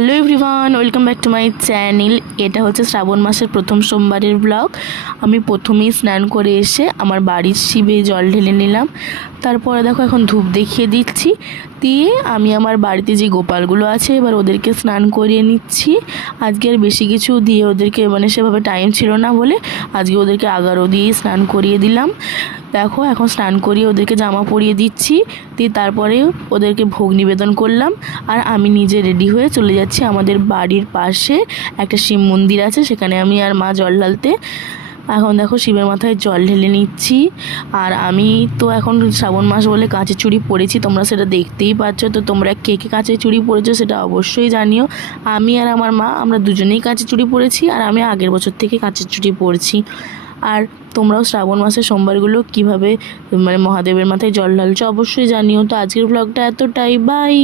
Hello everyone, welcome back to my channel. এটা হচ্ছে শ্রাবণ মাসের প্রথম সোমবারের ব্লগ। আমি প্রথমেই স্নান করে এসে আমার বাড়ির শিবে জল ঢেলে নিলাম। তারপরে দেখো এখন ধূপ দেখিয়ে দিচ্ছি, দিয়ে আমি আমার বাড়িতে যে গোপালগুলো আছে এবার ওদেরকে স্নান করিয়ে নিচ্ছি। আজকে আর বেশি কিছু দিয়ে ওদেরকে সেভাবে টাইম ছিল না বলে আজকে ওদেরকে আগারো দিয়ে স্নান করিয়ে দিলাম। দেখো এখন স্নান করিয়ে ওদেরকে জামা পরিয়ে দিচ্ছি, দিয়ে তারপরে ওদেরকে ভোগ নিবেদন করলাম। আর আমি নিজে রেডি হয়ে চলে যাচ্ছি আমাদের বাড়ির পাশে একটা শিব মন্দির আছে, সেখানে আমি আর মা জল ঢালতে। এখন দেখো শিবের মাথায় জল ঢেলে নিচ্ছি। আর আমি তো এখন শ্রাবণ মাস বলে কাঁচের চুড়ি পরেছি, তোমরা সেটা দেখতেই পাচ্ছ। তো তোমরা কে কে কাঁচের চুড়ি পরেছো সেটা অবশ্যই জানিও। আমি আর আমার মা আমরা দুজনেই কাঁচের চুড়ি পরেছি, আর আমি আগের বছর থেকে কাঁচের চুড়ি পরছি। আর তোমরাও শ্রাবণ মাসের সোমবারগুলো কীভাবে মহাদেবের মাথায় জল ঢালছো অবশ্যই জানিও। তো আজকের ব্লগটা এতটাই, বাই।